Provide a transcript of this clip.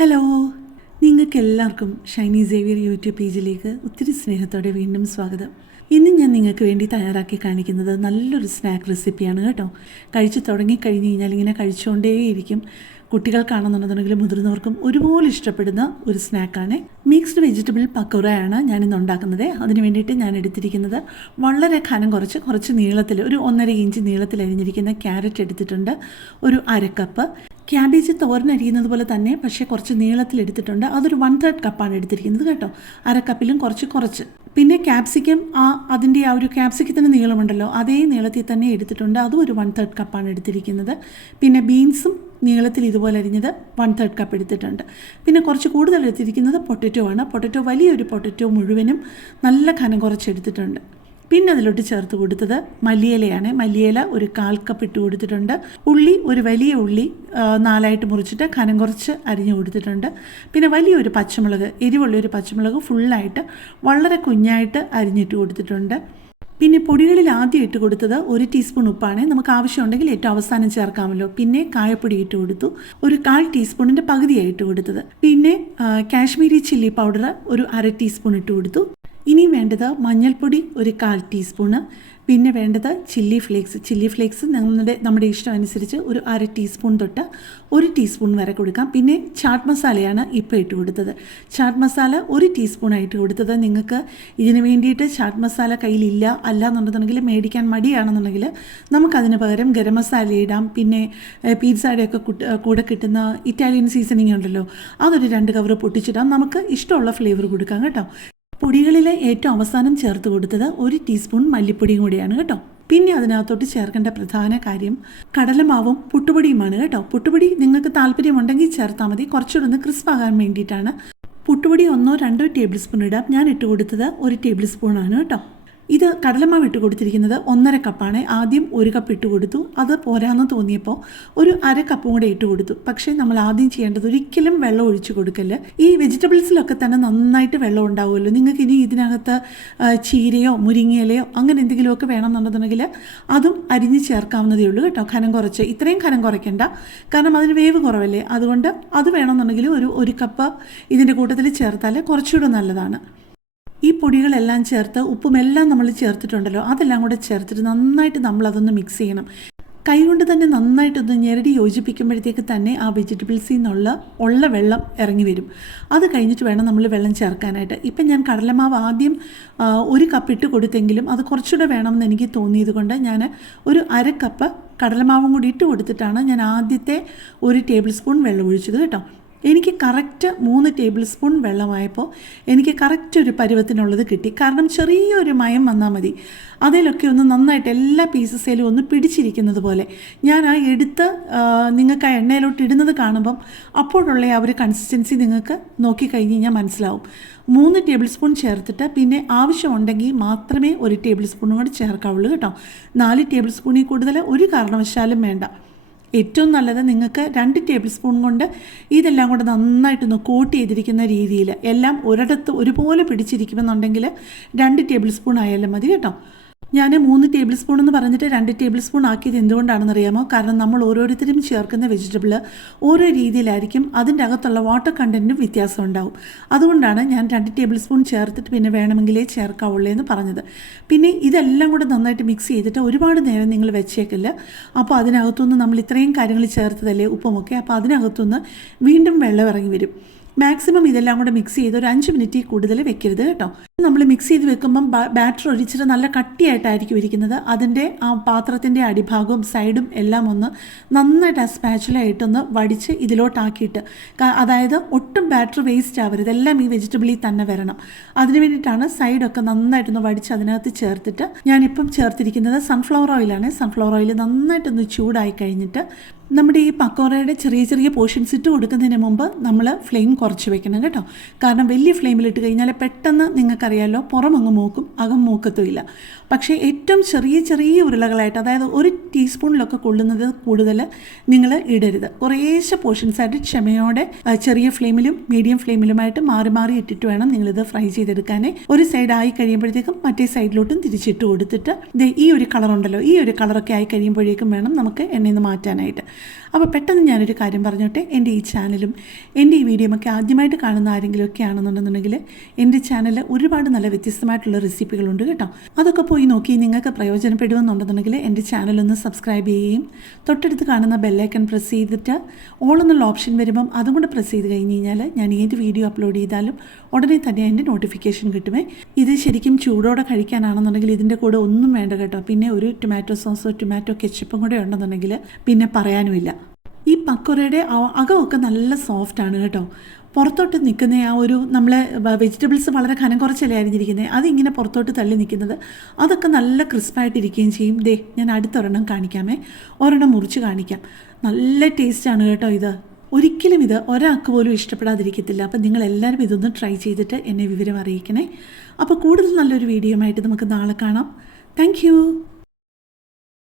Hello നിങ്ങൾക്ക് എല്ലാവർക്കും Shiny Xavier YouTube പേജിലേക്ക് ഒത്തിരി സ്നേഹത്തോടെ വീണ്ടും സ്വാഗതം. ഇന്ന് ഞാൻ നിങ്ങൾക്ക് വേണ്ടി തയ്യാറാക്കി കാണിക്കുന്നത് നല്ലൊരു സ്നാക്ക് റെസിപ്പിയാണ് കേട്ടോ. കഴിച്ച് തുടങ്ങി കഴിഞ്ഞ് കഴിഞ്ഞാൽ ഇങ്ങനെ കഴിച്ചുകൊണ്ടേയിരിക്കും. കുട്ടികൾക്കാണെന്നുണ്ടെന്നുണ്ടെങ്കിൽ മുതിർന്നവർക്കും ഒരുപോലെ ഇഷ്ടപ്പെടുന്ന ഒരു സ്നാക്കാണ്. മിക്സ്ഡ് വെജിറ്റബിൾ പക്കോറയാണ് ഞാനിന്ന് ഉണ്ടാക്കുന്നത്. അതിന് വേണ്ടിയിട്ട് ഞാൻ എടുത്തിരിക്കുന്നത് വളരെ ഖനം കുറച്ച് കുറച്ച് നീളത്തിൽ ഒരു ഒന്നര ഇഞ്ച് നീളത്തിൽ അരിഞ്ഞിരിക്കുന്ന ക്യാരറ്റ് എടുത്തിട്ടുണ്ട്. ഒരു അരക്കപ്പ്. ക്യാബേജ് തോരനരിയുന്നത് പോലെ തന്നെ പക്ഷേ കുറച്ച് നീളത്തിൽ എടുത്തിട്ടുണ്ട്. അതൊരു വൺ തേർഡ് കപ്പാണ് എടുത്തിരിക്കുന്നത് കേട്ടോ. അര കപ്പിലും കുറച്ച് കുറച്ച്. പിന്നെ ക്യാപ്സിക്കം ആ അതിന്റെ ആ ഒരു ക്യാപ്സിക്കത്തിന് നീളമുണ്ടല്ലോ അതേ നീളത്തിൽ തന്നെ എടുത്തിട്ടുണ്ട്. അതും ഒരു വൺ തേർഡ് കപ്പാണ് എടുത്തിരിക്കുന്നത്. പിന്നെ ബീൻസും നീളത്തിൽ ഇതുപോലെ അരിഞ്ഞത് വൺ തേർഡ് കപ്പ് എടുത്തിട്ടുണ്ട്. പിന്നെ കുറച്ച് കൂടുതൽ എടുത്തിരിക്കുന്നത് പൊട്ടറ്റോ ആണ്. പൊട്ടറ്റോ വലിയൊരു പൊട്ടറ്റോ മുഴുവനും നല്ല കനം കുറച്ച് എടുത്തിട്ടുണ്ട്. പിന്നെ അതിലോട്ട് ചേർത്ത് കൊടുത്തത് മല്ലിയിലയാണ്. മല്ലിയില ഒരു കാൽ കപ്പ് ഇട്ട് കൊടുത്തിട്ടുണ്ട്. ഉള്ളി ഒരു വലിയ ഉള്ളി നാലായിട്ട് മുറിച്ചിട്ട് കനം കുറച്ച് അരിഞ്ഞു കൊടുത്തിട്ടുണ്ട്. പിന്നെ വലിയൊരു പച്ചമുളക് എരിവുള്ള ഒരു പച്ചമുളക് ഫുള്ളായിട്ട് വളരെ കുഞ്ഞായിട്ട് അരിഞ്ഞിട്ട് കൊടുത്തിട്ടുണ്ട്. പിന്നെ പൊടികളിൽ ആദ്യം ഇട്ട് കൊടുത്തത് ഒരു ടീസ്പൂൺ ഉപ്പാണ്. നമുക്ക് ആവശ്യമുണ്ടെങ്കിൽ ഏറ്റവും അവസാനം ചേർക്കാമല്ലോ. പിന്നെ കായപ്പൊടി ഇട്ട് കൊടുത്തു. ഒരു കാൽ ടീസ്പൂണിന്റെ പകുതിയായിട്ട് കൊടുത്തത്. പിന്നെ കാശ്മീരി ചില്ലി പൗഡർ ഒരു അര ടീസ്പൂൺ ഇട്ട് കൊടുത്തു. ഇനി വേണ്ടത് മഞ്ഞൾപ്പൊടി ഒരു കാൽ ടീസ്പൂണ്. പിന്നെ വേണ്ടത് ചില്ലി ഫ്ലേക്സ്. ചില്ലി ഫ്ലേക്സ് നമ്മുടെ നമ്മുടെ ഇഷ്ടം അനുസരിച്ച് ഒരു അര ടീസ്പൂൺ തൊട്ട് ഒരു ടീസ്പൂൺ വരെ കൊടുക്കാം. പിന്നെ ചാട്ട് മസാലയാണ് ഇപ്പോൾ ഇട്ട് കൊടുത്തത്. ചാട്ട് മസാല ഒരു ടീസ്പൂൺ ആയിട്ട് കൊടുത്തത്. നിങ്ങൾക്ക് ഇതിന് വേണ്ടിയിട്ട് ചാട്ട് മസാല കയ്യിലില്ല അല്ല എന്നുണ്ടെന്നുണ്ടെങ്കിൽ മേടിക്കാൻ മടിയാണെന്നുണ്ടെങ്കിൽ നമുക്കതിന് പകരം ഗരം മസാല ഇടാം. പിന്നെ പീസയുടെയൊക്കെ കൂടെ കിട്ടുന്ന ഇറ്റാലിയൻ സീസണിങ് ഉണ്ടല്ലോ അതൊരു രണ്ട് കവർ പൊട്ടിച്ചിടാം. നമുക്ക് ഇഷ്ടമുള്ള ഫ്ലേവർ കൊടുക്കാം കേട്ടോ. പൊടികളിൽ ഏറ്റവും അവസാനം ചേർത്ത് കൊടുത്തത് ഒരു ടീസ്പൂൺ മല്ലിപ്പൊടിയും കൂടിയാണ് കേട്ടോ. പിന്നെ അതിനകത്തോട്ട് ചേർക്കേണ്ട പ്രധാന കാര്യം കടലമാവും പുട്ടുപൊടിയുമാണ് കേട്ടോ. പുട്ടുപൊടി നിങ്ങൾക്ക് താല്പര്യമുണ്ടെങ്കിൽ ചേർത്താൽ മതി. കുറച്ചുകൂടെ ഒന്ന് ക്രിസ്പ് ആകാൻ വേണ്ടിയിട്ടാണ്. പുട്ടുപൊടി ഒന്നോ രണ്ടോ ടേബിൾ സ്പൂൺ ഇടാം. ഞാൻ ഇട്ട് കൊടുത്തത് ഒരു ടേബിൾ സ്പൂണാണ് കേട്ടോ. ഇത് കടലമാവ് ഇട്ട് കൊടുത്തിരിക്കുന്നത് ഒന്നര കപ്പാണ്. ആദ്യം ഒരു കപ്പ് ഇട്ട് കൊടുത്തു. അത് പോരാന്ന് തോന്നിയപ്പോൾ ഒരു അര കപ്പും കൂടെ ഇട്ട് കൊടുത്തു. പക്ഷേ നമ്മൾ ആദ്യം ചെയ്യേണ്ടത് ഒരിക്കലും വെള്ളം ഒഴിച്ചു കൊടുക്കൽ. ഈ വെജിറ്റബിൾസിലൊക്കെ തന്നെ നന്നായിട്ട് വെള്ളം ഉണ്ടാവുമല്ലോ. നിങ്ങൾക്ക് ഇനി ഇതിനകത്ത് ചീരയോ മുരിങ്ങയിലയോ അങ്ങനെ എന്തെങ്കിലുമൊക്കെ വേണമെന്നുണ്ടെന്നുണ്ടെങ്കിൽ അതും അരിഞ്ഞ് ചേർക്കാവുന്നതേ ഉള്ളൂ കേട്ടോ. ഖനം കുറച്ച്. ഇത്രയും ഖനം കുറയ്ക്കേണ്ട. കാരണം അതിന് വേവ് കുറവല്ലേ. അതുകൊണ്ട് അത് വേണമെന്നുണ്ടെങ്കിൽ ഒരു ഒരു കപ്പ് ഇതിന്റെ കൂട്ടത്തിൽ ചേർത്താൽ കുറച്ചുകൂടെ നല്ലതാണ്. ഈ പൊടികളെല്ലാം ചേർത്ത് ഉപ്പുമെല്ലാം നമ്മൾ ചേർത്തിട്ടുണ്ടല്ലോ അതെല്ലാം കൂടെ ചേർത്തിട്ട് നന്നായിട്ട് നമ്മൾ അതൊന്ന് മിക്സ് ചെയ്യണം. കൈകൊണ്ട് തന്നെ നന്നായിട്ടൊന്ന് ഞെരടി യോജിപ്പിക്കുമ്പോഴത്തേക്ക് തന്നെ ആ വെജിറ്റബിൾസിൽ നിന്നുള്ള ഉള്ള വെള്ളം ഇറങ്ങി വരും. അത് കഴിഞ്ഞിട്ട് വേണം നമ്മൾ വെള്ളം ചേർക്കാനായിട്ട്. ഇപ്പം ഞാൻ കടലമാവ് ആദ്യം ഒരു കപ്പ് ഇട്ട് കൊടുത്തെങ്കിലും അത് കുറച്ചുകൂടെ വേണമെന്ന് എനിക്ക് തോന്നിയത് കൊണ്ട് ഞാൻ ഒരു അര കപ്പ് കടലമാവും കൂടി ഇട്ട് കൊടുത്തിട്ടാണ് ഞാൻ ആദ്യത്തെ ഒരു ടേബിൾ സ്പൂൺ വെള്ളം ഒഴിച്ചത് കേട്ടോ. എനിക്ക് കറക്റ്റ് മൂന്ന് ടേബിൾ സ്പൂൺ വെള്ളമായപ്പോൾ എനിക്ക് കറക്റ്റ് ഒരു പരുവത്തിനുള്ളത് കിട്ടി. കാരണം ചെറിയൊരു മയം വന്നാൽ മതി. അതിലൊക്കെ ഒന്ന് നന്നായിട്ട് എല്ലാ പീസസിലും ഒന്ന് പിടിച്ചിരിക്കുന്നത് പോലെ. ഞാൻ ആ എടുത്ത് നിങ്ങൾക്ക് ആ എണ്ണയിലോട്ട് ഇടുന്നത് കാണുമ്പം അപ്പോഴുള്ള ആ ഒരു കൺസിസ്റ്റൻസി നിങ്ങൾക്ക് നോക്കിക്കഴിഞ്ഞ് കഴിഞ്ഞാൽ മനസ്സിലാവും. മൂന്ന് ടേബിൾ സ്പൂൺ ചേർത്തിട്ട് പിന്നെ ആവശ്യമുണ്ടെങ്കിൽ മാത്രമേ ഒരു ടേബിൾ സ്പൂണും കൂടി ചേർക്കാവുള്ളൂ കേട്ടോ. നാല് ടേബിൾ സ്പൂണിൽ കൂടുതൽ ഒരു കാരണവശാലും വേണ്ട. ഏറ്റവും നല്ലത് നിങ്ങൾക്ക് രണ്ട് ടേബിൾ സ്പൂൺ കൊണ്ട് ഇതെല്ലാം കൂടെ നന്നായിട്ടൊന്ന് കോട്ട് ചെയ്തിരിക്കുന്ന രീതിയിൽ എല്ലാം ഒരിടത്ത് ഒരുപോലെ പിടിച്ചിരിക്കുമെന്നുണ്ടെങ്കിൽ രണ്ട് ടേബിൾ സ്പൂൺ ആയാലും മതി കേട്ടോ. ഞാൻ മൂന്ന് ടേബിൾ സ്പൂൺ എന്ന് പറഞ്ഞിട്ട് രണ്ട് ടേബിൾ സ്പൂൺ ആക്കിയത് എന്തുകൊണ്ടാണെന്ന് അറിയാമോ കാരണം നമ്മൾ ഓരോരുത്തരും ചേർക്കുന്ന വെജിറ്റബിൾ ഓരോ രീതിയിലായിരിക്കും അതിന്റെ അകത്തുള്ള വാട്ടർ കണ്ടന്റും വ്യത്യാസം ഉണ്ടാവും. അതുകൊണ്ടാണ് ഞാൻ രണ്ട് ടേബിൾ സ്പൂൺ ചേർത്തിട്ട് പിന്നെ വേണമെങ്കിലേ ചേർക്കാവുള്ളൂ എന്ന് പറഞ്ഞത്. പിന്നെ ഇതെല്ലാം കൂടെ നന്നായിട്ട് മിക്സ് ചെയ്തിട്ട് ഒരുപാട് നേരം നിങ്ങൾ വെച്ചേക്കില്ല? അപ്പോൾ അതിനകത്തുനിന്ന് നമ്മൾ ഇത്രയും കാര്യങ്ങൾ ചേർത്തതല്ലേ ഉപ്പുമൊക്കെ? അപ്പോൾ അതിനകത്തുനിന്ന് വീണ്ടും വെള്ളം ഇറങ്ങി വരും. മാക്സിമം ഇതെല്ലാം കൂടെ മിക്സ് ചെയ്ത് ഒരു അഞ്ച് മിനിറ്റ് കൂടുതൽ വെക്കരുത് കേട്ടോ. നമ്മൾ മിക്സ് ചെയ്ത് വെക്കുമ്പം ബാറ്റർ ഒഴിച്ചിട്ട് നല്ല കട്ടിയായിട്ടായിരിക്കും ഇരിക്കുന്നത്. അതിന്റെ ആ പാത്രത്തിന്റെ അടിഭാഗവും സൈഡും എല്ലാം ഒന്ന് നന്നായിട്ട് ആ സ്പാച്ചുലായിട്ടൊന്ന് വടിച്ച് ഇതിലോട്ടാക്കിയിട്ട്. അതായത് ഒട്ടും ബാറ്റർ വേസ്റ്റ് ആവരുത്. എല്ലാം ഈ വെജിറ്റബിളിൽ തന്നെ വരണം. അതിന് വേണ്ടിയിട്ടാണ് സൈഡൊക്കെ നന്നായിട്ടൊന്ന് വടിച്ച് അതിനകത്ത് ചേർത്തിട്ട് ഞാനിപ്പം ചേർത്തിരിക്കുന്നത് സൺഫ്ലവർ ഓയിലാണ് സൺഫ്ലവർ ഓയിൽ നന്നായിട്ടൊന്ന് ചൂടായി കഴിഞ്ഞിട്ട് നമ്മുടെ ഈ പക്കോറയുടെ ചെറിയ ചെറിയ പോർഷൻസ് ഇട്ട് കൊടുക്കുന്നതിന് മുമ്പ് നമ്മൾ ഫ്ലെയിം കുറച്ച് വെക്കണം കേട്ടോ. കാരണം വലിയ ഫ്ലെയിമിലിട്ട് കഴിഞ്ഞാൽ പെട്ടെന്ന് നിങ്ങൾക്കറിയാമല്ലോ പുറമങ്ങ് മൂക്കും അകം മൂക്കത്തും ഇല്ല പക്ഷേ ഏറ്റവും ചെറിയ ചെറിയ ഉരുളകളായിട്ട് അതായത് ഒരു ടീസ്പൂണിലൊക്കെ കൊള്ളുന്നത് കൂടുതൽ നിങ്ങൾ ഇടരുത്. കുറേശ്ശെ പോർഷൻസ് ആയിട്ട് ക്ഷമയോടെ ചെറിയ ഫ്ലെയിമിലും മീഡിയം ഫ്ലെയിമിലുമായിട്ട് മാറി മാറി ഇട്ടിട്ട് വേണം നിങ്ങളിത് ഫ്രൈ ചെയ്തെടുക്കാനേ. ഒരു സൈഡ് ആയി കഴിയുമ്പോഴത്തേക്കും മറ്റേ സൈഡിലോട്ടും തിരിച്ചിട്ട് കൊടുത്തിട്ട് ഈ ഒരു കളറുണ്ടല്ലോ ഈ ഒരു കളറൊക്കെ ആയി കഴിയുമ്പോഴേക്കും വേണം നമുക്ക് എണ്ണയിൽ നിന്ന് മാറ്റാനായിട്ട്. അപ്പോൾ പെട്ടെന്ന് ഞാനൊരു കാര്യം പറഞ്ഞോട്ടെ? എന്റെ ഈ ചാനലും എന്റെ ഈ വീഡിയോ ഒക്കെ ആദ്യമായിട്ട് കാണുന്ന ആരെങ്കിലും ഒക്കെ ആണെന്നുണ്ടെന്നുണ്ടെങ്കിൽ എന്റെ ചാനലിൽ ഒരുപാട് നല്ല വ്യത്യസ്തമായിട്ടുള്ള റെസിപ്പികളുണ്ട് കേട്ടോ. അതൊക്കെ പോയി നോക്കി നിങ്ങൾക്ക് പ്രയോജനപ്പെടുമെന്നുണ്ടെന്നുണ്ടെങ്കിൽ എന്റെ ചാനലൊന്ന് സബ്സ്ക്രൈബ് ചെയ്യുകയും തൊട്ടടുത്ത് കാണുന്ന ബെല്ലൈക്കൺ പ്രസ് ചെയ്തിട്ട് ഓൾ എന്നുള്ള ഓപ്ഷൻ വരുമ്പം അതും കൂടെ പ്രസ് ചെയ്ത് കഴിഞ്ഞ് കഴിഞ്ഞാൽ ഞാൻ ഏത് വീഡിയോ അപ്ലോഡ് ചെയ്താലും ഉടനെ തന്നെ അതിന്റെ നോട്ടിഫിക്കേഷൻ കിട്ടുമേ. ഇത് ശരിക്കും ചൂടോടെ കഴിക്കാനാണെന്നുണ്ടെങ്കിൽ ഇതിന്റെ കൂടെ ഒന്നും വേണ്ട കേട്ടോ. പിന്നെ ഒരു ടൊമാറ്റോ സോസോ ടൊമാറ്റോ കെച്ചപ്പും കൂടെ ഉണ്ടെന്നുണ്ടെങ്കിൽ പിന്നെ പറയാനുമില്ല. ഈ പക്കോറയുടെ അകമൊക്കെ നല്ല സോഫ്റ്റ് ആണ് കേട്ടോ. പുറത്തോട്ട് നിൽക്കുന്ന ആ ഒരു നമ്മളെ വെജിറ്റബിൾസ് വളരെ കനം കുറച്ചല്ലേ അരിഞ്ഞിരിക്കുന്നത് അതിങ്ങനെ പുറത്തോട്ട് തള്ളി നിൽക്കുന്നത്. അതൊക്കെ നല്ല ക്രിസ്പായിട്ടിരിക്കുകയും ചെയ്യും. ദേ ഞാൻ അടുത്തൊരെണ്ണം കാണിക്കാമേ. ഒരെണ്ണം മുറിച്ച് കാണിക്കാം. നല്ല ടേസ്റ്റാണ് കേട്ടോ ഇത്. ഒരിക്കലും ഇത് ഒരാൾക്ക് പോലും ഇഷ്ടപ്പെടാതിരിക്കത്തില്ല. അപ്പം നിങ്ങൾ എല്ലാവരും ഇതൊന്ന് ട്രൈ ചെയ്തിട്ട് എന്നെ വിവരം അറിയിക്കണേ. അപ്പോൾ കൂടുതൽ നല്ലൊരു വീഡിയോ ആയിട്ട് നമുക്ക് നാളെ കാണാം. താങ്ക്